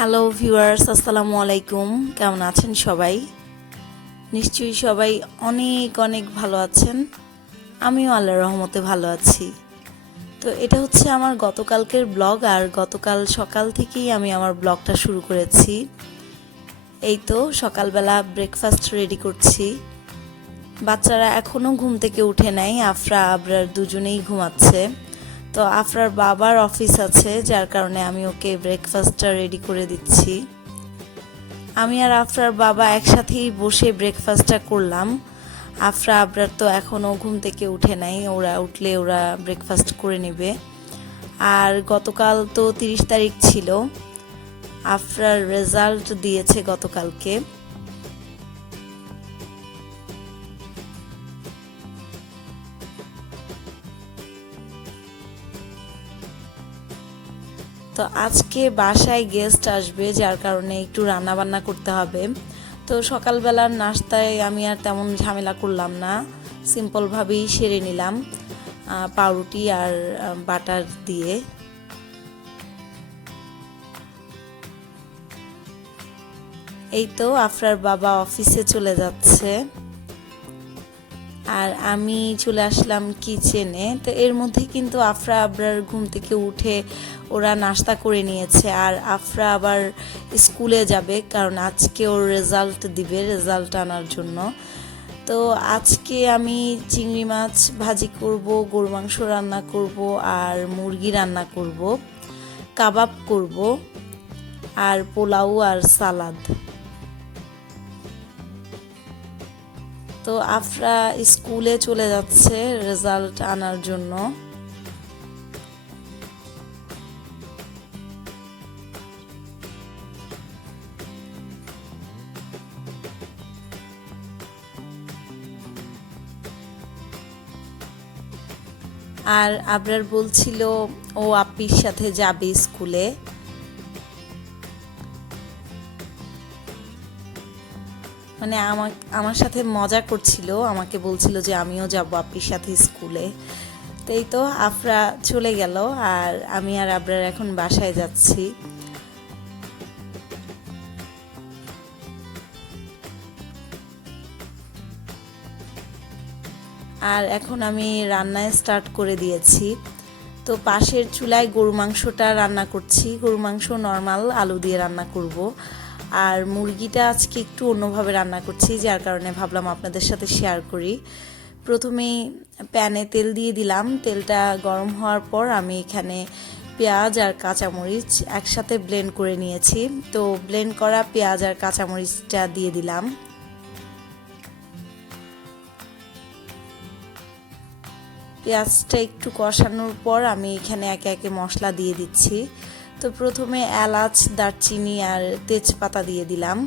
Hello viewers, আসসালামু আলাইকুম। কেমন আছেন সবাই? নিশ্চয়ই সবাই অনেক অনেক ভালো আছেন। আমিও আল্লাহর রহমতে ভালো আছি। তো এটা হচ্ছে আমার গতকালকের ব্লগ, আর গতকাল সকাল থেকেই আমি আমার ব্লগটা শুরু করেছি। এই তো সকালবেলা ব্রেকফাস্ট রেডি করছি। বাচ্চারা এখনও ঘুম থেকে উঠে নাই, আফরা আবরার দুজনেই ঘুমাচ্ছে। তো আফরার বাবার অফিস আছে, যার কারণে আমি ওকে ব্রেকফাস্টটা রেডি করে দিচ্ছি। আমি আর আফরার বাবা একসাথেই বসে ব্রেকফাস্টটা করলাম। আফরা আবরার তো এখনও ঘুম থেকে উঠে নাই, ওরা উঠলে ওরা ব্রেকফাস্ট করে নেবে। আর গতকাল তো 30 তারিখ ছিল, আফরার রেজাল্ট দিয়েছে গতকালকে। তো আজকে বাসায় গেস্ট আসবে, যার কারণে একটু রান্না বান্না করতে হবে। তো সকালবেলার নাস্তায় আমি আর তেমন ঝামেলা করলাম না, সিম্পলভাবেই সেরে নিলাম পাউরুটি আর বাটার দিয়ে। এই তো আফরার বাবা অফিসে চলে যাচ্ছে, আর আমি চলে আসলাম কিচেনে। তো এর মধ্যে কিন্তু আফরা আবরার ঘুম থেকে উঠে ওরা নাস্তা করে নিয়েছে, আর আফরা আবার স্কুলে যাবে, কারণ আজকে ওর রেজাল্ট দিবে, রেজাল্ট আনার জন্য। তো আজকে আমি চিংড়ি মাছ ভাজি করব, গরু মাংস রান্না করব, আর মুরগি রান্না করব, কাবাব করব, আর পোলাও আর সালাদ। তো আফরা স্কুলে চলে যাচ্ছে রেজাল্ট আনার জন্য। আর আবরার বলছিল ও আপ্পির সাথে যাবে স্কুলে। মানে আমার সাথে মজা করছিল, আমাকে বলছিল যে আমিও যাব আপ্পির সাথে স্কুলে। তো এই তো আফরা চলে গেল, আর আমি আর আবরার এখন বাসায় যাচ্ছি। আর এখন আমি রান্নায় স্টার্ট করে দিয়েছি। তো পাশের চুলায় গরু মাংসটা রান্না করছি, গরু মাংস নর্মাল আলু দিয়ে রান্না করব। আর মুরগিটা আজকে একটু অন্যভাবে রান্না করছি, যার কারণে ভাবলাম আপনাদের সাথে শেয়ার করি। প্রথমেই প্যানে তেল দিয়ে দিলাম, তেলটা গরম হওয়ার পর আমি এখানে পেঁয়াজ আর কাঁচামরিচ একসাথে ব্লেন্ড করে নিয়েছি। তো ব্লেন্ড করা পেঁয়াজ আর কাঁচামরিচটা দিয়ে দিলাম। পেঁয়াজটা একটু কষানোর পর আমি এখানে একে একে মশলা দিয়ে দিচ্ছি। তো প্রথমে এলাচ, দারচিনি আর তেজপাতা দিয়ে দিলাম।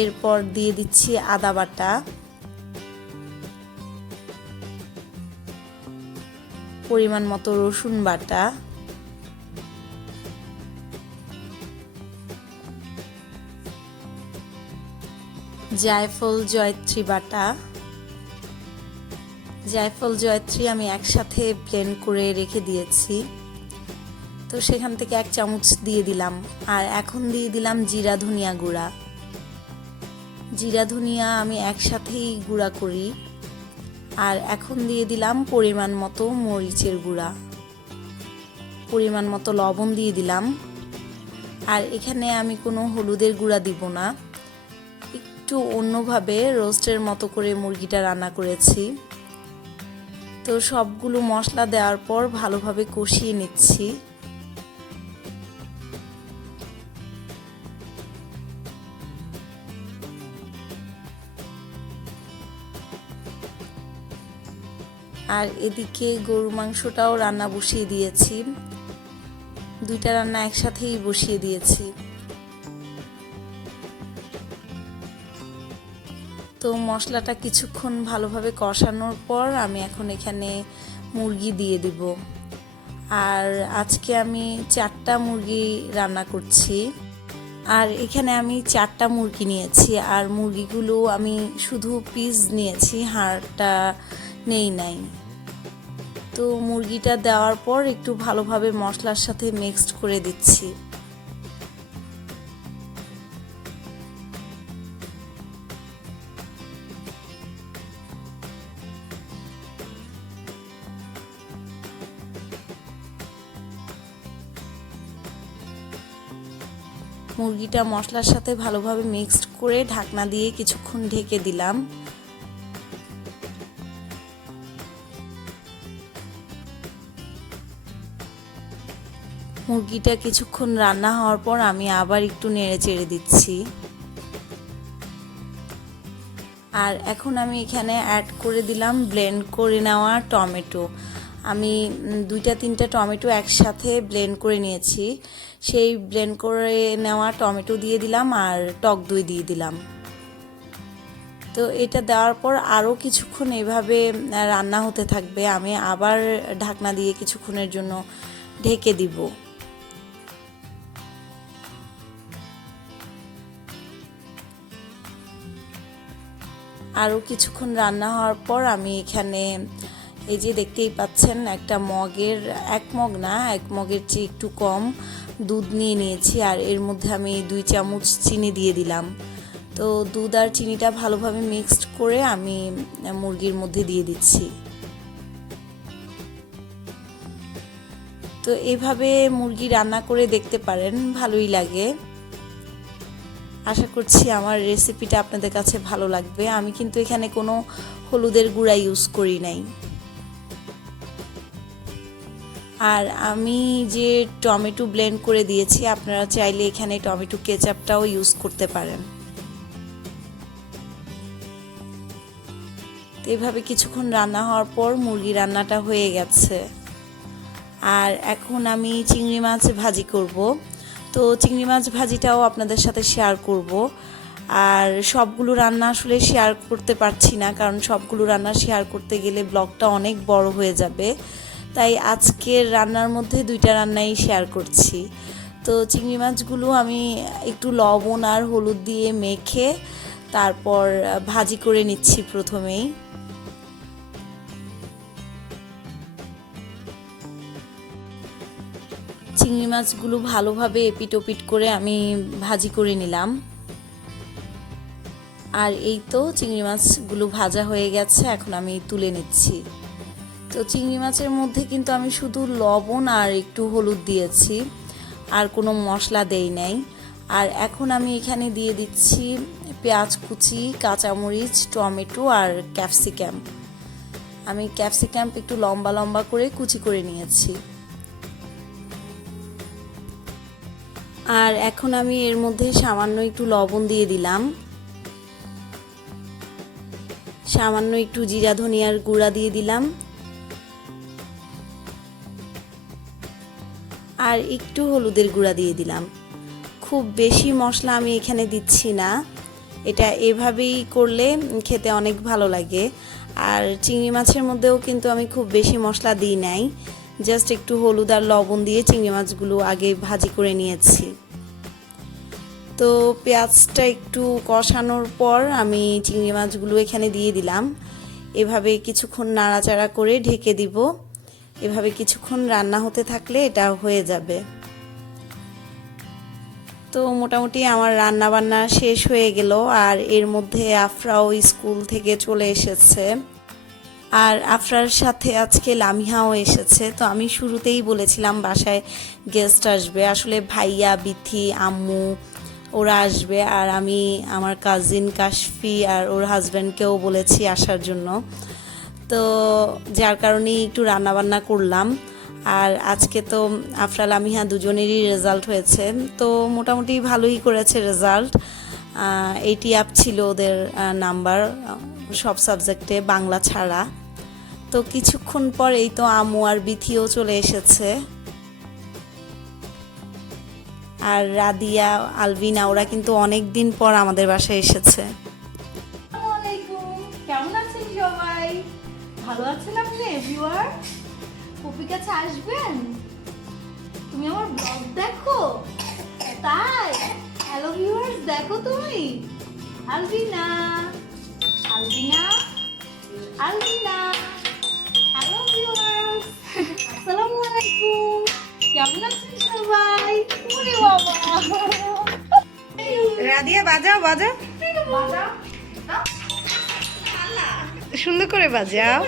এরপর দিয়ে দিচ্ছি আদা বাটা, পরিমাণ মতো রসুন বাটা, জায়ফল জয়ত্রী বাটা। জায়ফল জয়ত্রী আমি একসাথে ব্লেন্ড করে রেখে দিয়েছি, তো সেখান থেকে 1 চামচ দিয়ে দিলাম। আর এখন দিয়ে দিলাম জিরা ধনিয়া গুঁড়া। জিরা ধনিয়া আমি একসাথেই গুঁড়া করি। আর এখন দিয়ে দিলাম পরিমাণ মতো মরিচের গুঁড়া, পরিমাণ মতো লবণ দিয়ে দিলাম। আর এখানে আমি কোনো হলুদের গুঁড়া দিব না, একটু অন্যভাবে রোস্টের মতো করে মুরগিটা রান্না করেছি। তো সবগুলো মশলা দেওয়ার পর ভালোভাবে কষিয়ে নিচ্ছি। আর এদিকে গরু মাংসটাও রান্না বসিয়ে দিয়েছি, 2টা রান্না একসাথেই বসিয়ে দিয়েছি। তো মশলাটা কিছুক্ষণ ভালোভাবে কষানোর পর আমি এখন এখানে মুরগি দিয়ে দিব। আর আজকে আমি 4টা মুরগি রান্না করছি। আর এখানে আমি 4টা মুরগি নিয়েছি, আর মুরগিগুলো আমি শুধু পিস নিয়েছি, হাড়টা নেই নাই। তো মুরগিটা দেওয়ার পর একটু ভালোভাবে মশলার সাথে মিক্সড করে দিচ্ছি। মুরগিটা মশলার সাথে ভালোভাবে মিক্সড করে ঢাকনা দিয়ে কিছুক্ষণ ঢেকে দিলাম। মুরগিটা কিছুক্ষণ রান্না হওয়ার পর আমি আবার একটু নেড়ে চেড়ে দিচ্ছি। আর এখন আমি এখানে অ্যাড করে দিলাম ব্লেন্ড করে নেওয়া টমেটো। আমি 2-3টা টমেটো একসাথে ব্লেন্ড করে নিয়েছি। সেই ব্লেন্ড করে নেওয়া টমেটো দিয়ে দিলাম আর টক দই দিয়ে দিলাম। তো এটা দেওয়ার পর আরও কিছুক্ষণ এভাবে রান্না হতে থাকবে। আমি আবার ঢাকনা দিয়ে কিছুক্ষণের জন্য ঢেকে দিব। আরও কিছুক্ষণ রান্না হওয়ার পর আমি এখানে এই যে দেখতেই পাচ্ছেন একটা মগের 1 মগ না 1 মগের চেয়ে একটু কম দুধ নিয়ে নিয়েছি। আর এর মধ্যে আমি 2 চামচ চিনি দিয়ে দিলাম। তো দুধ আর চিনিটা ভালোভাবে মিক্সড করে আমি মুরগির মধ্যে দিয়ে দিচ্ছি। তো এভাবে মুরগি রান্না করে দেখতে পারেন, ভালোই লাগে। আশা করছি আমার রেসিপিটা আপনাদের কাছে ভালো লাগবে। আমি কিন্তু এখানে কোনো হলুদের গুঁড়া ইউজ করি নাই। আর আমি যে টমেটো ব্লেন্ড করে দিয়েছি, আপনারা চাইলে এখানে টমেটো কেচাপটাও ইউজ করতে পারেন। তো এভাবে কিছুক্ষণ রান্না হওয়ার পর মুরগি রান্নাটা হয়ে গেছে। আর এখন আমি চিংড়ি মাছ ভাজি করব। তো চিংড়ি মাছ ভাজিটাও আপনাদের সাথে শেয়ার করব। আর সবগুলো রান্না আসলে শেয়ার করতে পারছি না, কারণ সবগুলো রান্না শেয়ার করতে গেলে ব্লগটা অনেক বড় হয়ে যাবে। তাই আজকের রান্নার মধ্যে 2টা রান্নাই শেয়ার করছি। তো চিংড়ি মাছগুলো আমি একটু লবণ আর হলুদ দিয়ে মেখে তারপর ভাজি করে নিচ্ছি প্রথমেই। চিংড়ি মাছগুলো ভালোভাবে এপিট ওপিট করে আমি ভাজি করে নিলাম। আর এই তো চিংড়ি মাছগুলো ভাজা হয়ে গেছে, এখন আমি তুলে নিচ্ছি। তো চিংড়ি মাছের মধ্যে কিন্তু আমি শুধু লবণ আর একটু হলুদ দিয়েছি, আর কোনো মশলা দেই নাই। আর এখন আমি এখানে দিয়ে দিচ্ছি পেঁয়াজ কুচি, কাঁচামরিচ, টমেটো আর ক্যাপসিকাম। আমি ক্যাপসিকাম একটু লম্বা লম্বা করে কুচি করে নিয়েছি। আর এখন আমি এর মধ্যে সামান্য একটু লবণ দিয়ে দিলাম, সামান্য একটু জিরা ধনিয়ার গুঁড়া দিয়ে দিলাম, আর একটু হলুদের গুঁড়া দিয়ে দিলাম। খুব বেশি মশলা আমি এখানে দিচ্ছি না, এটা এভাবেই করলে খেতে অনেক ভালো লাগে। আর চিংড়ি মাছের মধ্যেও কিন্তু আমি খুব বেশি মশলা দিই নাই, জাস্ট একটু হলুদ আর লবণ দিয়ে চিংড়ি মাছগুলো আগে ভাজি করে নিয়েছি। তো পেঁয়াজটা একটু কষানোর পর আমি চিংড়ি মাছগুলো এখানে দিয়ে দিলাম। এভাবে কিছুক্ষণ নাড়াচাড়া করে ঢেকে দিব। এভাবে কিছুক্ষণ রান্না হতে থাকলে এটা হয়ে যাবে। তো মোটামুটি আমার রান্না বান্না শেষ হয়ে গেল। আর এর মধ্যে আফরাও স্কুল থেকে চলে এসেছে, আর আফরার সাথে আজকে লামিহাও এসেছে। তো আমি শুরুতেই বলেছিলাম বাসায় গেস্ট আসবে, আসলে ভাইয়া, বিথি, আম্মু ওরা আসবে। আর আমি আমার কাজিন কাশফি আর ওর হাজব্যান্ডকেও বলেছি আসার জন্য। তো যার কারণেই একটু রান্নাবান্না করলাম। আর আজকে তো আফরা লামিহা দুজনেরই রেজাল্ট হয়েছে, তো মোটামুটি ভালোই করেছে রেজাল্ট। 80 আপ ছিল ওদের নাম্বার সব সাবজেক্টে, বাংলা ছাড়া। তো কিছুক্ষণ পর এই তো আম্মু আর বিথিও চলে এসেছে। আর রাদিয়া, আলভিনা ওরা কিন্তু অনেক দিন পর আমাদের বাসায় এসেছে। আসসালামু আলাইকুম, কেমন আছেন সবাই? ভালো আছেন আপনি ভিউয়ার? পপি কাছে আসবেন? তুমি আমার ব্লগ দেখো? তাই? হ্যালো ভিউয়ার্স, দেখো তুমি? আলভিনা, আলভিনা, আলভিনা। হ্যালো ভিউয়ার্স, বাজাও বাজাও, বাজাও। সুন্দর করে বাজাও।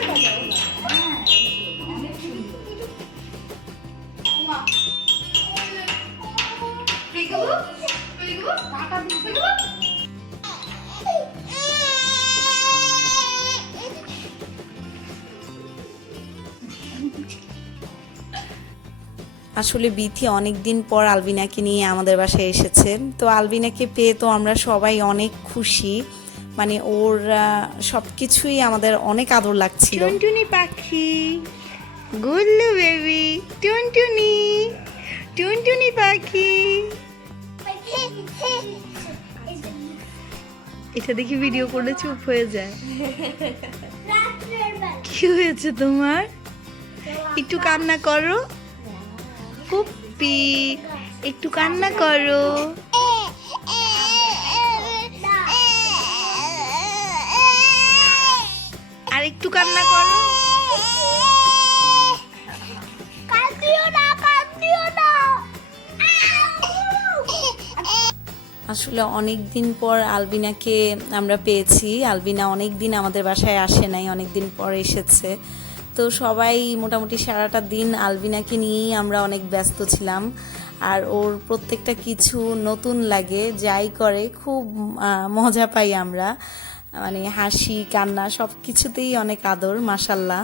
আসলে বিথি অনেক দিন পর আলবিনাকে নিয়ে আমাদের বাসায় এসেছে। তো আলবিনাকে পেয়ে তো আমরা সবাই অনেক খুশি, মানে ওর সব কিছুই আমাদের অনেক আদর লাগছিল। টুনটুনি পাখি, গুল্লু বেবি, টুনটুনি, টুনটুনি পাখি। এটা দেখি ভিডিও করলে চুপ হয়ে যায়। কি হয়েছে তোমার? একটু কান্না করো পুপ্পি, একটু কান্না করো। আর একটু কান্না করো। আসলে অনেক দিন পর আলবিনাকে আমরা পেয়েছি। আলবিনা অনেক দিন আমাদের বাসায় আসে নাই, অনেক দিন পর এসেছে। তো সবাই মোটামুটি সারাটা দিন আলবিনাকে নিয়েই আমরা অনেক ব্যস্ত ছিলাম। আর ওর প্রত্যেকটা কিছু নতুন লাগে, যাই করে খুব মজা পাই আমরা, মানে হাসি কান্না সব কিছুতেই অনেক আদর, মাশাল্লাহ।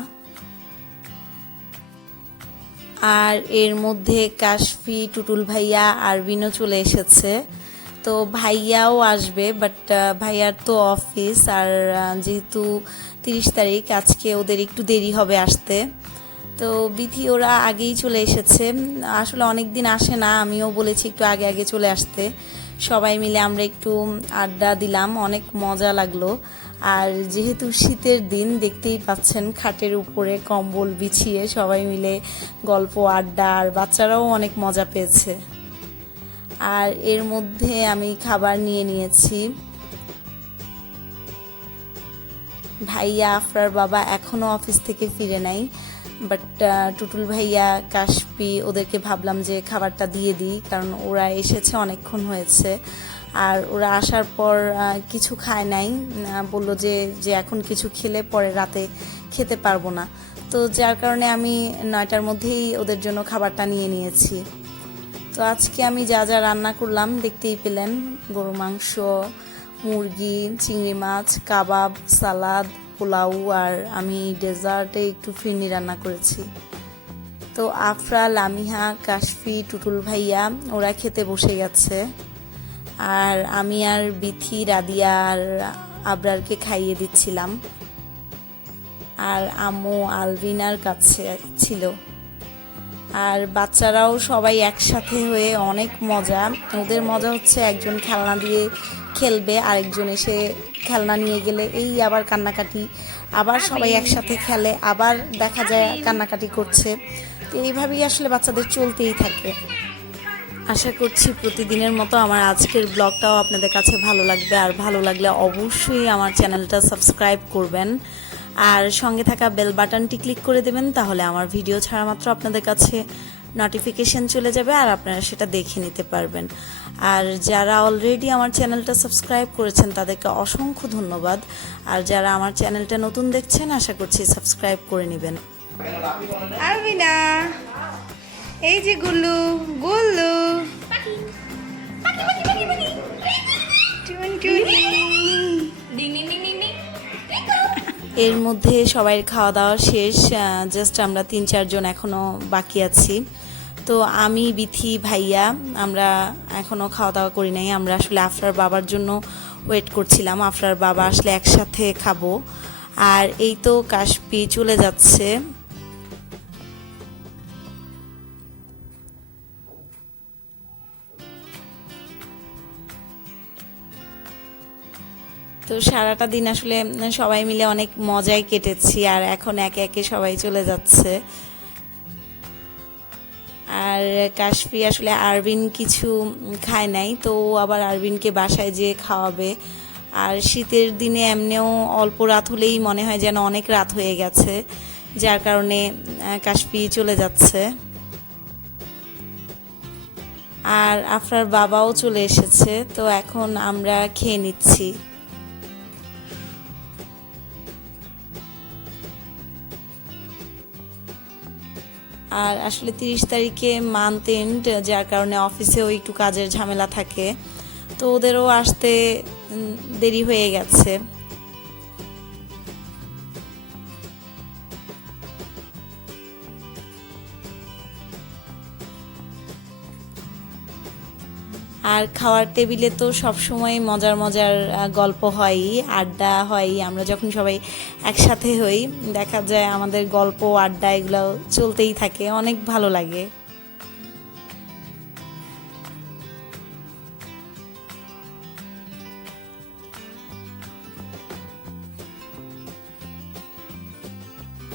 আর এর মধ্যে কাশফি, টুটুল ভাইয়া, আরবিনও চলে এসেছে। তো ভাইয়াও আসবে, বাট ভাইয়ার তো অফিস, আর যেহেতু 30 তারিখ আজকে ওদের একটু দেরি হবে আসতে। তো বিথি ওরা আগেই চলে এসেছে। আসলে অনেক দিন আসে না, আমিও বলেছি একটু আগে আগে চলে আসতে। সবাই মিলে আমরা একটু আড্ডা দিলাম, অনেক মজা লাগলো। আর যেহেতু শীতের দিন, দেখতেই পাচ্ছেন খাটের উপরে কম্বল বিছিয়ে সবাই মিলে গল্প আড্ডা, আর বাচ্চারাও অনেক মজা পেয়েছে। আর এর মধ্যে আমি খাবার নিয়ে নিয়েছি। ভাইয়া আফরার বাবা এখনো অফিস থেকে ফিরে নাই, বাট টুটুল ভাইয়া, কাশপি ওদেরকে ভাবলাম যে খাবারটা দিয়ে দিই, কারণ ওরা এসেছে অনেকক্ষণ হয়েছে। আর ওরা আসার পর কিছু খায় নাই, বললো যে এখন কিছু খেলে পরে রাতে খেতে পারবো না। তো যার কারণে আমি 9টার মধ্যেই ওদের জন্য খাবারটা নিয়ে নিয়েছি। তো আজকে আমি যা যা রান্না করলাম দেখতেই পেলেন, গরু মাংস, মুরগি, চিংড়ি মাছ, কাবাব, সালাদ, পোলাও, আর আমি ডেজার্টে একটু ফিরনি রান্না করেছি। তো আফরা, লামিহা, কাশফি, টুটুল ভাইয়া ওরা খেতে বসে গেছে। আর আমি আর বিথি, রাদিয়া আর আবরারকে খাইয়ে দিচ্ছিলাম। আর আম্মু আলবিনার কাছে ছিল। আর বাচ্চারাও সবাই একসাথে হয়ে অনেক মজা। ওদের মজা হচ্ছে একজন খেলনা দিয়ে খেলবে, আরেকজন এসে খেলনা নিয়ে গেলে এই আবার কান্নাকাটি, আবার সবাই একসাথে খেলে, আবার দেখা যায় কান্নাকাটি করছে। তো এইভাবেই আসলে বাচ্চাদের চলতেই থাকে। আশা করছি প্রতিদিনের মতো আমার আজকের ব্লগটাও আপনাদের কাছে ভালো লাগবে। আর ভালো লাগলে অবশ্যই আমার চ্যানেলটা সাবস্ক্রাইব করবেন, আর সঙ্গে থাকা বেল বাটনটি ক্লিক করে দেবেন, তাহলে আমার ভিডিও ছাড়া মাত্র আপনাদের কাছে নোটিফিকেশন চলে যাবে আর আপনারা সেটা দেখে নিতে পারবেন। আর যারা অলরেডি আমার চ্যানেলটা সাবস্ক্রাইব করেছেন তাদেরকে অসংখ্য ধন্যবাদ। আর যারা আমার চ্যানেলটা নতুন দেখছেন, আশা করছি সাবস্ক্রাইব করে নেবেন। আলবিনা, এই যে গুল্লু, গুল্লু, টুনটুনি। এর মধ্যে সবাই খাওয়া দাওয়া শেষ, জাস্ট আমরা 3-4 জন এখনও বাকি আছি। তো আমি, বিথি, ভাইয়া আমরা এখনও খাওয়া দাওয়া করি নাই। আমরা আসলে আফরার বাবার জন্য ওয়েট করছিলাম, আফরার বাবা আসলে একসাথে খাবো। আর এই তো কাশপি চলে যাচ্ছে। তো সারাটা দিন আসলে সবাই মিলে অনেক মজায় কেটেছি, আর এখন একে একে সবাই চলে যাচ্ছে। আর কাশফি আসলে আরবিন কিছু খায় নাই, তো ও আবার আরবিনকে বাসায় যেয়ে খাওয়াবে। আর শীতের দিনে এমনিও অল্প রাত হলেই মনে হয় যেন অনেক রাত হয়ে গেছে, যার কারণে কাশফি চলে যাচ্ছে। আর আফরার বাবাও চলে এসেছে, তো এখন আমরা খেয়ে নিচ্ছি। আর আসলে 30 তারিখে মান্থ এন্ড, যার কারণে অফিসেও একটু কাজের ঝামেলা থাকে, তো ওদেরও আসতে দেরি হয়ে গেছে। আর খাওয়ার টেবিলে তো সবসময় মজার মজার গল্প হয়ই, আড্ডা হয়ই। আমরা যখন সবাই একসাথে হই দেখা যায় আমাদের গল্প আড্ডা এগুলো চলতেই থাকে, অনেক ভালো লাগে।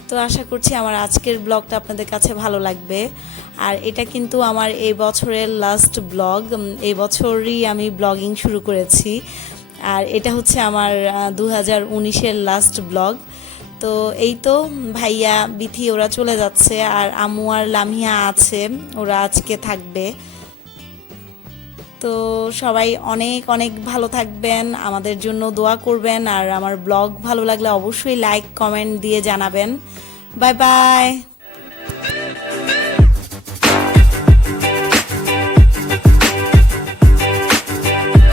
তো আশা করছি আমার আজকের ব্লগটা আপনাদের কাছে ভালো লাগবে। আর এটা কিন্তু আমার এই বছরের লাস্ট ব্লগ, এই বছরই আমি ব্লগিং শুরু করেছি। আর এটা হচ্ছে আমার 2019-এর লাস্ট ব্লগ। তো এই তো ভাইয়া বিথি ওরা চলে যাচ্ছে, আর আম্মু আর লামিয়া আছে, ওরা আজকে থাকবে। তো সবাই অনেক অনেক ভালো থাকবেন, আমাদের জন্য দোয়া করবেন, আর আমার ব্লগ ভালো লাগলে অবশ্যই লাইক কমেন্ট দিয়ে জানাবেন। Bye bye.